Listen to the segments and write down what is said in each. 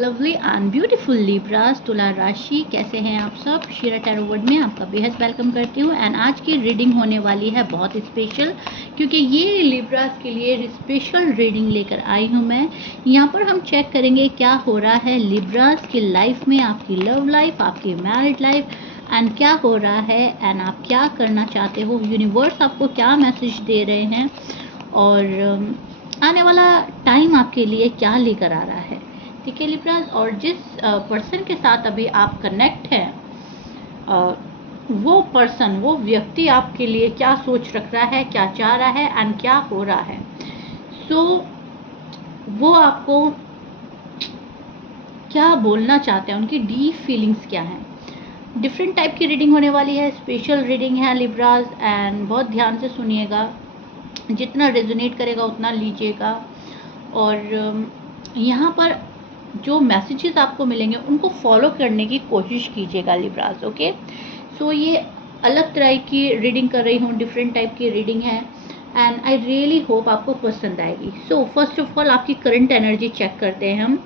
Lovely and beautiful Libras तुला राशि, कैसे हैं आप सब। शीरा टैरो वर्ड में आपका बेहद वेलकम करती हूँ। एंड आज की रीडिंग होने वाली है बहुत स्पेशल, क्योंकि ये लिब्रास के लिए स्पेशल रीडिंग लेकर आई हूँ मैं। यहाँ पर हम चेक करेंगे क्या हो रहा है लिब्रास की लाइफ में, आपकी लव लाइफ, आपकी मैरिड लाइफ, एंड क्या हो रहा है एंड आप क्या करना चाहते हो, यूनिवर्स आपको क्या मैसेज दे रहे हैं और आने वाला टाइम आपके लिए क्या लेकर आ रहा है। ठीक है लिब्रास, और जिस पर्सन के साथ अभी आप कनेक्ट हैं वो पर्सन, वो व्यक्ति आपके लिए क्या सोच रख रहा है, क्या चाह रहा है एंड क्या हो रहा है। वो आपको क्या बोलना चाहते हैं, उनकी डीप फीलिंग्स क्या हैं। डिफरेंट टाइप की रीडिंग होने वाली है, स्पेशल रीडिंग है लिब्रास, एंड बहुत ध्यान से सुनिएगा, जितना रेजोनेट करेगा उतना लीजिएगा। और यहाँ पर जो मैसेजेस आपको मिलेंगे उनको फॉलो करने की कोशिश कीजिएगा लिब्रास। ओके, सो ये अलग तरह की रीडिंग कर रही हूँ, डिफरेंट टाइप की रीडिंग है एंड आई रियली होप आपको पसंद आएगी। सो फर्स्ट ऑफ ऑल आपकी करंट एनर्जी चेक करते हैं हम।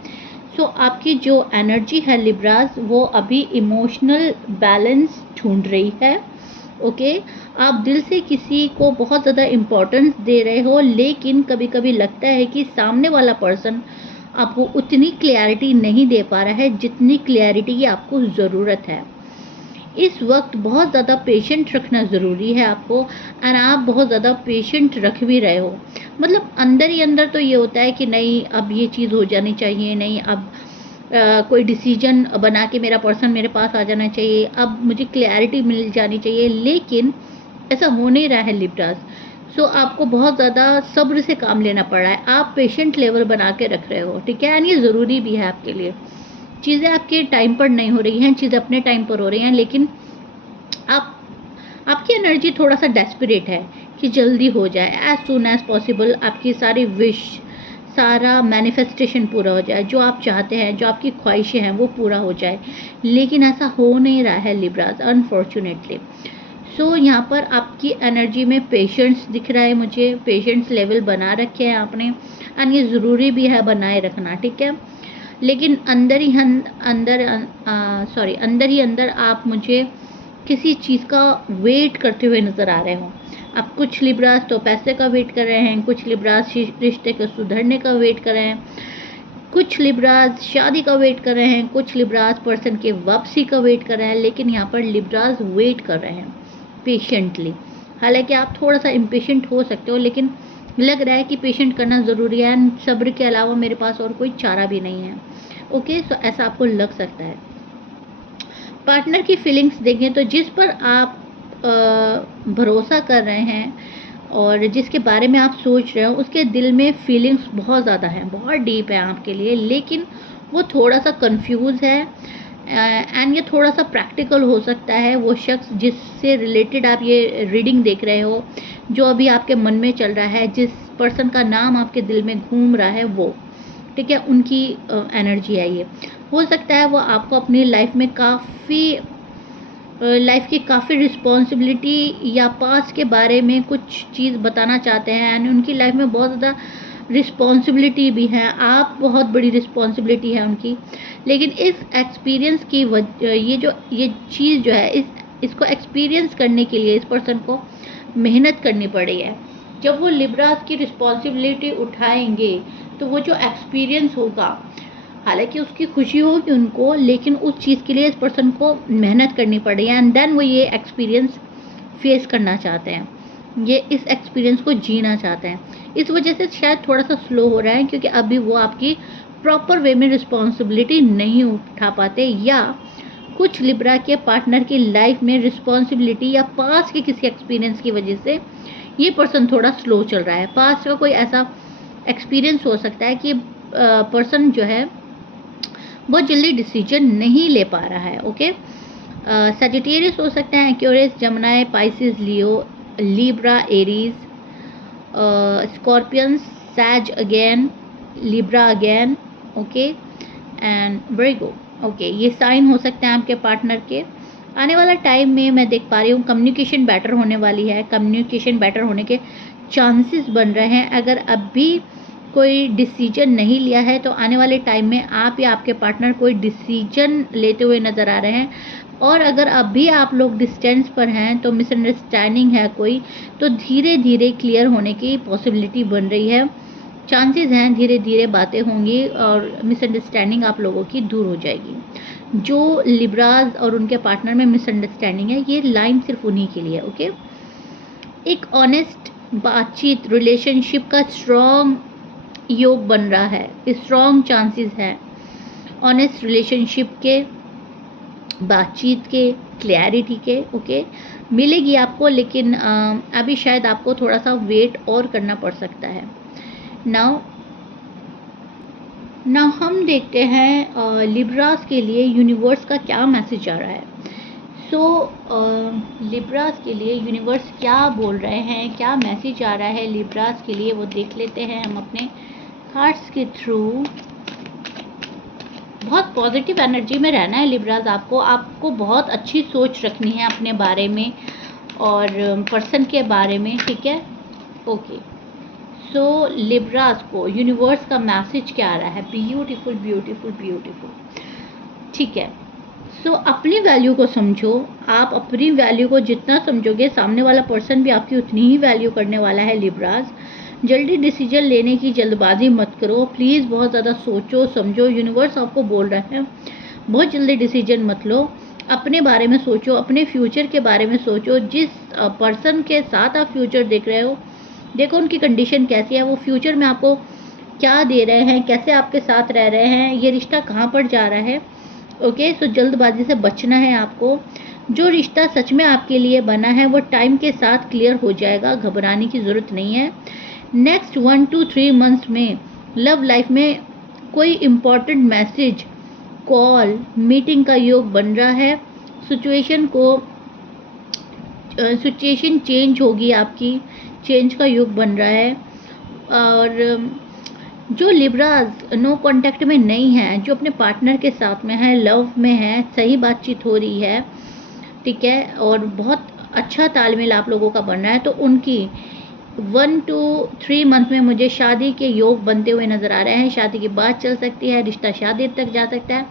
सो आपकी जो एनर्जी है लिब्रास, वो अभी इमोशनल बैलेंस ढूंढ रही है। ओके, आप दिल से किसी को बहुत ज़्यादा इम्पोर्टेंस दे रहे हो, लेकिन कभी कभी लगता है कि सामने वाला पर्सन आपको उतनी क्लैरिटी नहीं दे पा रहा है जितनी क्लैरिटी की आपको ज़रूरत है। इस वक्त बहुत ज़्यादा पेशेंट रखना ज़रूरी है आपको, और आप बहुत ज़्यादा पेशेंट रख भी रहे हो। मतलब अंदर ही अंदर तो ये होता है कि नहीं अब ये चीज़ हो जानी चाहिए, नहीं अब कोई डिसीजन बना के मेरा पर्सन मेरे पास आ जाना चाहिए, अब मुझे क्लैरिटी मिल जानी चाहिए, लेकिन ऐसा हो नहीं रहा है लिब्रास। सो आपको बहुत ज़्यादा सब्र से काम लेना पड़ रहा है, आप पेशेंट लेवल बना के रख रहे हो। ठीक है, एंड ये ज़रूरी भी है आपके लिए। चीज़ें आपके टाइम पर नहीं हो रही हैं, चीज़ें अपने टाइम पर हो रही हैं, लेकिन आपकी एनर्जी थोड़ा सा डेस्परेट है कि जल्दी हो जाए, एज सुन एज पॉसिबल आपकी सारी विश, सारा मैनिफेस्टेशन पूरा हो जाए, जो आप चाहते हैं, जो आपकी ख्वाहिशें हैं वो पूरा हो जाए, लेकिन ऐसा हो नहीं रहा है लिब्रास, अनफॉर्चुनेटली। सो यहाँ पर आपकी एनर्जी में पेशेंस दिख रहा है मुझे, पेशेंस लेवल बना रखे हैं आपने, एंड ये ज़रूरी भी है बनाए रखना। ठीक है, लेकिन अंदर ही अंदर आप मुझे किसी चीज़ का वेट करते हुए नज़र आ रहे हो। अब कुछ लिब्रास तो पैसे का वेट कर रहे हैं, कुछ लिब्रास रिश्ते के सुधरने का वेट कर रहे हैं, कुछ लिब्रास शादी का वेट कर रहे हैं, कुछ लिब्रास पर्सन के वापसी का वेट कर रहे हैं, लेकिन यहाँ पर लिब्रास वेट कर रहे हैं पेशेंटली। हालांकि आप थोड़ा सा इम्पेशेंट हो सकते हो, लेकिन लग रहा है कि पेशेंट करना ज़रूरी है, सब्र के अलावा मेरे पास और कोई चारा भी नहीं है। ओके, सो ऐसा आपको लग सकता है। पार्टनर की फीलिंग्स देखें तो जिस पर आप भरोसा कर रहे हैं और जिसके बारे में आप सोच रहे हो, उसके दिल में फीलिंग्स बहुत ज़्यादा हैं, बहुत डीप है आपके लिए, लेकिन वो थोड़ा सा कंफ्यूज है एंड ये थोड़ा सा प्रैक्टिकल हो सकता है। वो शख्स जिससे रिलेटेड आप ये रीडिंग देख रहे हो, जो अभी आपके मन में चल रहा है, जिस पर्सन का नाम आपके दिल में घूम रहा है, वो ठीक है, उनकी एनर्जी है ये। हो सकता है वो आपको अपनी लाइफ में लाइफ की काफ़ी रिस्पॉन्सिबिलिटी या पास्ट के बारे में कुछ चीज़ बताना चाहते हैं, एंड उनकी लाइफ में बहुत ज़्यादा रिस्पॉन्सिबिलिटी भी है, आप बहुत बड़ी रिस्पॉन्सिबिलिटी है उनकी, लेकिन इस एक्सपीरियंस की ये चीज़ जो है, इसको एक्सपीरियंस करने के लिए इस पर्सन को मेहनत करनी पड़ी है। जब वो लिब्रास की रिस्पॉन्सिबिलिटी उठाएंगे तो वो जो एक्सपीरियंस होगा, हालांकि उसकी खुशी होगी उनको, लेकिन उस चीज़ के लिए इस पर्सन को मेहनत करनी पड़ी है, एंड देन वो ये एक्सपीरियंस फेस करना चाहते हैं, ये इस एक्सपीरियंस को जीना चाहते हैं। इस वजह से शायद थोड़ा सा स्लो हो रहा है, क्योंकि अभी वो आपकी प्रॉपर वे में रिस्पॉन्सिबिलिटी नहीं उठा पाते, या कुछ लिब्रा के पार्टनर की लाइफ में रिस्पॉन्सिबिलिटी या पास्ट के किसी एक्सपीरियंस की वजह से ये पर्सन थोड़ा स्लो चल रहा है। पास्ट का कोई ऐसा एक्सपीरियंस हो सकता है कि पर्सन जो है बहुत जल्दी डिसीजन नहीं ले पा रहा है। ओके, सजिटेरियस हो सकता है, Aquarius, Gemini, Pisces, Leo, Libra, Aries, scorpions, sage again, Libra again, okay, and Virgo. Okay, ये साइन हो सकते हैं आपके पार्टनर के। आने वाला टाइम में मैं देख पा रही हूँ कम्युनिकेशन बेटर होने वाली है, कम्युनिकेशन बेटर होने के चांसेस बन रहे हैं। अगर अभी कोई डिसीजन नहीं लिया है, तो आने वाले टाइम में आप या आपके पार्टनर कोई डिसीजन लेते हुए नज़र आ रहे हैं। और अगर अभी आप लोग डिस्टेंस पर हैं तो मिसअंडरस्टैंडिंग है कोई, तो धीरे धीरे क्लियर होने की पॉसिबिलिटी बन रही है, चांसेस हैं धीरे धीरे बातें होंगी और मिसअंडरस्टैंडिंग आप लोगों की दूर हो जाएगी। जो लिब्राज और उनके पार्टनर में मिसअंडरस्टैंडिंग है, ये लाइन सिर्फ उन्हीं के लिए, ओके। एक ऑनेस्ट बातचीत रिलेशनशिप का स्ट्रॉन्ग योग बन रहा है, स्ट्रॉन्ग चांसेस है ऑनेस्ट रिलेशनशिप के, बातचीत के, क्लैरिटी के, ओके, मिलेगी आपको। लेकिन अभी शायद आपको थोड़ा सा वेट और करना पड़ सकता है। नाउ हम देखते हैं लिब्रास के लिए यूनिवर्स का क्या मैसेज आ रहा है। लिब्रास के लिए यूनिवर्स क्या बोल रहे हैं, क्या मैसेज आ रहा है लिब्रास के लिए, वो देख लेते हैं हम अपने कार्ड्स के थ्रू। बहुत पॉजिटिव एनर्जी में रहना है लिब्रास, आपको बहुत अच्छी सोच रखनी है अपने बारे में और पर्सन के बारे में, ठीक है, ओके। सो लिब्रास को यूनिवर्स का मैसेज क्या आ रहा है? ब्यूटीफुल ब्यूटीफुल ब्यूटीफुल, ठीक है। सो अपनी वैल्यू को समझो। आप अपनी वैल्यू को जितना समझोगे, सामने वाला पर्सन भी आपकी उतनी ही वैल्यू करने वाला है लिब्रास। जल्दी डिसीजन लेने की जल्दबाजी मत करो प्लीज़, बहुत ज़्यादा सोचो समझो। यूनिवर्स आपको बोल रहा है बहुत जल्दी डिसीजन मत लो, अपने बारे में सोचो, अपने फ्यूचर के बारे में सोचो। जिस पर्सन के साथ आप फ्यूचर देख रहे हो, देखो उनकी कंडीशन कैसी है, वो फ्यूचर में आपको क्या दे रहे हैं, कैसे आपके साथ रह रहे हैं, ये रिश्ता कहाँ पर जा रहा है, ओके। सो जल्दबाजी से बचना है आपको। जो रिश्ता सच में आपके लिए बना है वो टाइम के साथ क्लियर हो जाएगा, घबराने की ज़रूरत नहीं है। नेक्स्ट 1 to 3 मंथ्स में लव लाइफ में कोई इम्पॉर्टेंट मैसेज, कॉल, मीटिंग का योग बन रहा है। सिचुएशन चेंज होगी आपकी, चेंज का योग बन रहा है। और जो लिब्रास नो कांटेक्ट में नहीं है, जो अपने पार्टनर के साथ में है, लव में है, सही बातचीत हो रही है, ठीक है, और बहुत अच्छा तालमेल आप लोगों का बन रहा है, तो उनकी 1 to 3 मंथ में मुझे शादी के योग बनते हुए नज़र आ रहे हैं। शादी की बात चल सकती है, रिश्ता शादी तक जा सकता है,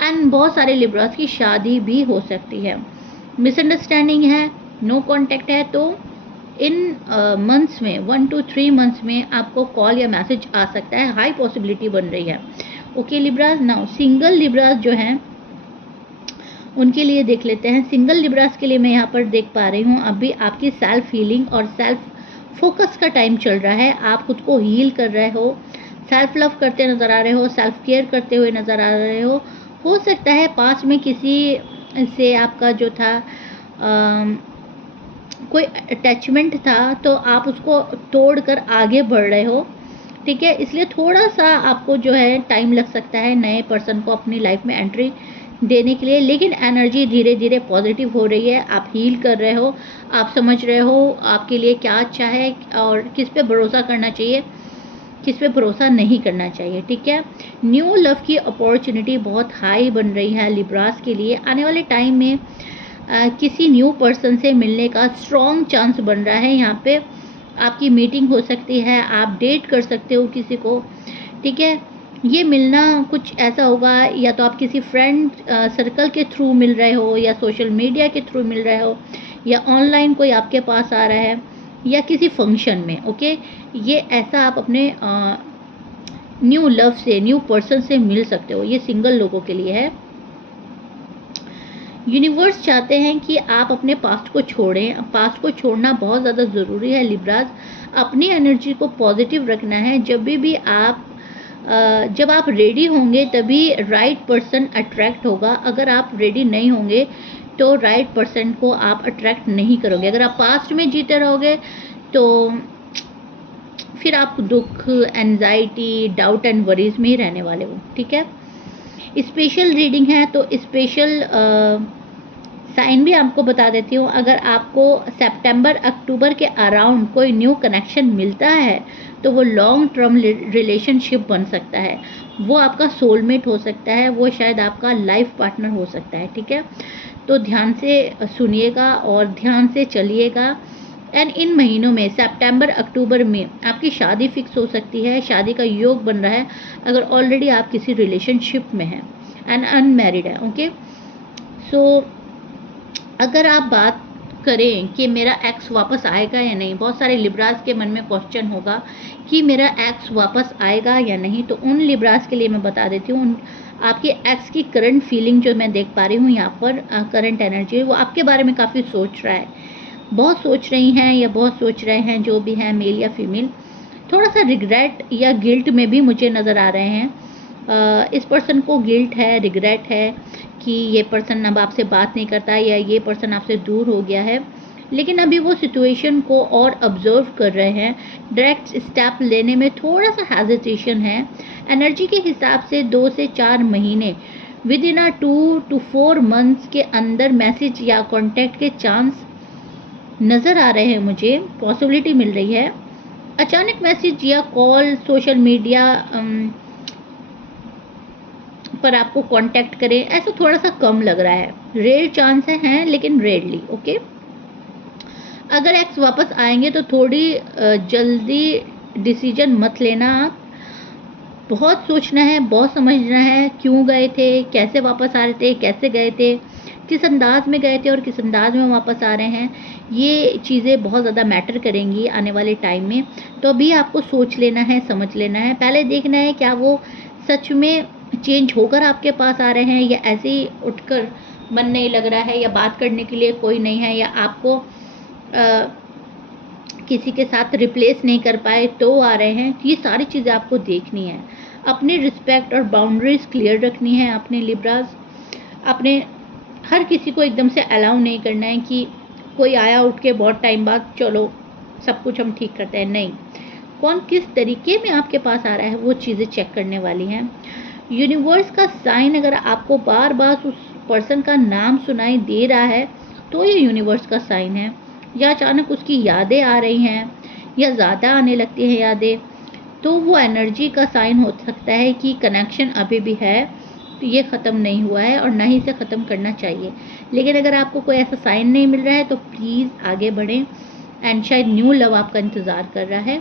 एंड बहुत सारे लिब्रास की शादी भी हो सकती है। मिसअंडरस्टैंडिंग है, नो कांटेक्ट है, तो इन मंथ्स में 1 to 3 मंथ्स में आपको कॉल या मैसेज आ सकता है, हाई पॉसिबिलिटी बन रही है, okay Libras. Now single Libras जो हैं उनके लिए देख लेते हैं। सिंगल लिब्रास के लिए मैं यहाँ पर देख पा रही हूँ अभी आपकी सेल्फ हीलिंग और सेल्फ फोकस का टाइम चल रहा है। आप खुद को हील कर रहे हो, सेल्फ लव करते नज़र आ रहे हो, सेल्फ केयर करते हुए नज़र आ रहे हो सकता है पास में किसी से आपका जो था कोई अटैचमेंट था, तो आप उसको तोड़कर आगे बढ़ रहे हो, ठीक है। इसलिए थोड़ा सा आपको जो है टाइम लग सकता है नए पर्सन को अपनी लाइफ में एंट्री देने के लिए, लेकिन एनर्जी धीरे धीरे पॉजिटिव हो रही है। आप हील कर रहे हो, आप समझ रहे हो आपके लिए क्या अच्छा है और किस पे भरोसा करना चाहिए, किस पे भरोसा नहीं करना चाहिए, ठीक है। न्यू लव की अपॉर्चुनिटी बहुत हाई बन रही है लिब्रास के लिए। आने वाले टाइम में किसी न्यू पर्सन से मिलने का स्ट्रॉन्ग चांस बन रहा है। यहाँ पे आपकी मीटिंग हो सकती है, आप डेट कर सकते हो किसी को, ठीक है। ये मिलना कुछ ऐसा होगा, या तो आप किसी फ्रेंड सर्कल के थ्रू मिल रहे हो, या सोशल मीडिया के थ्रू मिल रहे हो, या ऑनलाइन कोई आपके पास आ रहा है, या किसी फंक्शन में, ओके। ये ऐसा आप अपने न्यू लव से, न्यू पर्सन से मिल सकते हो। ये सिंगल लोगों के लिए है। यूनिवर्स चाहते हैं कि आप अपने पास्ट को छोड़ें। पास्ट को छोड़ना बहुत ज़्यादा ज़रूरी है लिब्रास। अपनी एनर्जी को पॉजिटिव रखना है। जब आप रेडी होंगे तभी राइट पर्सन अट्रैक्ट होगा। अगर आप रेडी नहीं होंगे तो राइट पर्सन को आप अट्रैक्ट नहीं करोगे। अगर आप पास्ट में जीते रहोगे तो फिर आप दुख, एंजाइटी, डाउट एंड वरीज में ही रहने वाले हो, ठीक है। स्पेशल रीडिंग है तो स्पेशल साइन भी आपको बता देती हूँ। अगर आपको सितंबर अक्टूबर के अराउंड कोई न्यू कनेक्शन मिलता है तो वो लॉन्ग टर्म रिलेशनशिप बन सकता है, वो आपका सोलमेट हो सकता है, वो शायद आपका लाइफ पार्टनर हो सकता है, ठीक है। तो ध्यान से सुनिएगा और ध्यान से चलिएगा एंड इन महीनों में सितंबर अक्टूबर में आपकी शादी फिक्स हो सकती है, शादी का योग बन रहा है अगर ऑलरेडी आप किसी रिलेशनशिप में हैं एंड अनमैरिड है। ओके, सो अगर आप बात करें कि मेरा एक्स वापस आएगा या नहीं, बहुत सारे लिब्रास के मन में क्वेश्चन होगा कि मेरा एक्स वापस आएगा या नहीं। तो उन लिब्रास के लिए मैं बता देती हूँ, आपके एक्स की करंट फीलिंग जो मैं देख पा रही हूँ यहाँ पर, करंट एनर्जी, वो आपके बारे में काफ़ी सोच रहा है, बहुत सोच रही हैं या बहुत सोच रहे हैं, जो भी हैं मेल या फीमेल। थोड़ा सा रिग्रेट या गिल्ट में भी मुझे नज़र आ रहे हैं। इस पर्सन को गिल्ट है, रिग्रेट है कि ये पर्सन अब आपसे बात नहीं करता या ये पर्सन आपसे दूर हो गया है, लेकिन अभी वो सिचुएशन को और ऑब्जर्व कर रहे हैं। डायरेक्ट स्टेप लेने में थोड़ा सा हेजिटेशन है। एनर्जी के हिसाब से 2 से 4 महीने, विद इन 2 to 4 मंथ्स के अंदर मैसेज या कॉन्टैक्ट के चांस नज़र आ रहे हैं, मुझे पॉसिबिलिटी मिल रही है। अचानक मैसेज या कॉल, सोशल मीडिया पर आपको कांटेक्ट करें, ऐसा थोड़ा सा कम लग रहा है। रेयर चांस हैं लेकिन रेयरली। ओके, अगर एक्स वापस आएंगे तो थोड़ी जल्दी डिसीजन मत लेना। आप बहुत सोचना है, बहुत समझना है, क्यों गए थे, कैसे वापस आ रहे थे, कैसे गए थे, किस अंदाज में गए थे और किस अंदाज में वापस आ रहे हैं। ये चीज़ें बहुत ज़्यादा मैटर करेंगी आने वाले टाइम में। तो अभी आपको सोच लेना है, समझ लेना है, पहले देखना है क्या वो सच में चेंज होकर आपके पास आ रहे हैं या ऐसे ही उठकर मन नहीं लग रहा है या बात करने के लिए कोई नहीं है या आपको किसी के साथ रिप्लेस नहीं कर पाए तो आ रहे हैं। ये सारी चीज़ें आपको देखनी है। अपनी रिस्पेक्ट और बाउंड्रीज क्लियर रखनी है अपने लिब्राज। अपने हर किसी को एकदम से अलाउ नहीं करना है कि कोई आया उठ के बहुत टाइम बाद चलो सब कुछ हम ठीक करते हैं, नहीं। कौन किस तरीके में आपके पास आ रहा है वो चीज़ें चेक करने वाली हैं। यूनिवर्स का साइन अगर आपको बार बार उस पर्सन का नाम सुनाई दे रहा है तो ये यूनिवर्स का साइन है, या अचानक उसकी यादें आ रही हैं या ज़्यादा आने लगती हैं यादें, तो वो एनर्जी का साइन हो सकता है कि कनेक्शन अभी भी है, तो ये ख़त्म नहीं हुआ है और ना ही इसे ख़त्म करना चाहिए। लेकिन अगर आपको कोई ऐसा साइन नहीं मिल रहा है तो प्लीज़ आगे बढ़ें, एंड शायद न्यू लव आपका इंतज़ार कर रहा है।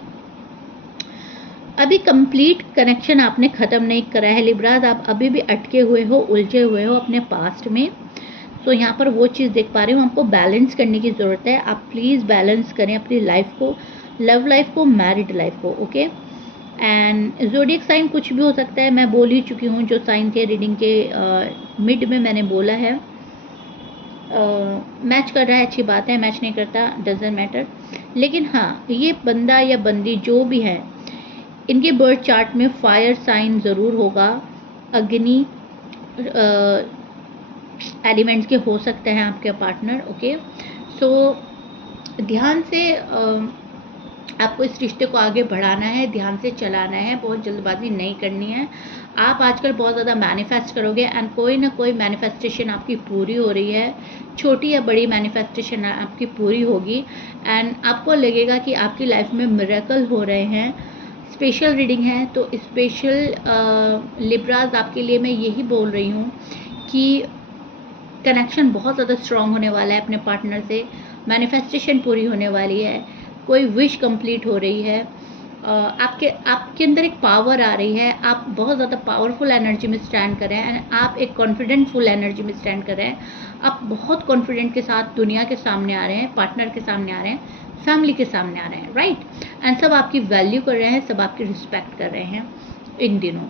अभी कंप्लीट कनेक्शन आपने ख़त्म नहीं करा है लिब्राज, आप अभी भी अटके हुए हो, उलझे हुए हो अपने पास्ट में। सो यहाँ पर वो चीज़ देख पा रही हूँ, आपको बैलेंस करने की ज़रूरत है। आप प्लीज़ बैलेंस करें अपनी लाइफ को, लव लाइफ को, मैरिड लाइफ को। ओके, एंड ज़ोडिएक साइन कुछ भी हो सकता है, मैं बोल ही चुकी हूँ जो साइन थे रीडिंग के मिड में मैंने बोला है। मैच कर रहा है अच्छी बात है, मैच नहीं करता डजेंट मैटर। लेकिन हाँ, ये बंदा या बंदी जो भी है, इनके बर्थ चार्ट में फायर साइन ज़रूर होगा, अग्नि एलिमेंट्स के हो सकते हैं आपके पार्टनर। ओके, सो ध्यान से आपको इस रिश्ते को आगे बढ़ाना है, ध्यान से चलाना है, बहुत जल्दबाजी नहीं करनी है। आप आजकल बहुत ज़्यादा मैनिफेस्ट करोगे एंड कोई ना कोई मैनिफेस्टेशन आपकी पूरी हो रही है, छोटी या बड़ी मैनिफेस्टेशन आपकी पूरी होगी एंड आपको लगेगा कि आपकी लाइफ में मिरेकल हो रहे हैं। स्पेशल रीडिंग है तो स्पेशल लिब्राज आपके लिए मैं यही बोल रही हूँ कि कनेक्शन बहुत ज़्यादा स्ट्रॉन्ग होने वाला है अपने पार्टनर से, मैनिफेस्टेशन पूरी होने वाली है, कोई विश कंप्लीट हो रही है, आपके अंदर एक पावर आ रही है, आप बहुत ज़्यादा पावरफुल एनर्जी में स्टैंड कर रहे हैं एंड आप एक कॉन्फिडेंटफुल एनर्जी में स्टैंड कर रहे हैं। आप बहुत कॉन्फिडेंट के साथ दुनिया के सामने आ रहे हैं, पार्टनर के सामने आ रहे हैं, फैमिली के सामने आ रहे हैं, राइट। एंड सब आपकी वैल्यू कर रहे हैं, सब आपकी रिस्पेक्ट कर रहे हैं इन दिनों,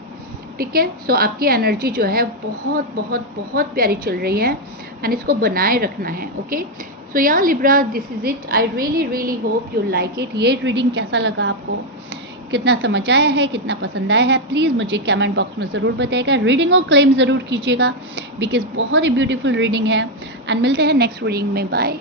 ठीक है। सो आपकी एनर्जी जो है बहुत बहुत बहुत प्यारी चल रही है एंड इसको बनाए रखना है। ओके, सो या Libra, this is it. I really hope you like it. ये रीडिंग कैसा लगा आपको, कितना समझ आया है, कितना पसंद आया है, प्लीज़ मुझे कमेंट बॉक्स में ज़रूर बताइएगा। रीडिंग को क्लेम ज़रूर कीजिएगा बिकॉज बहुत ही ब्यूटीफुल रीडिंग है एंड मिलते हैं नेक्स्ट रीडिंग में। बाय।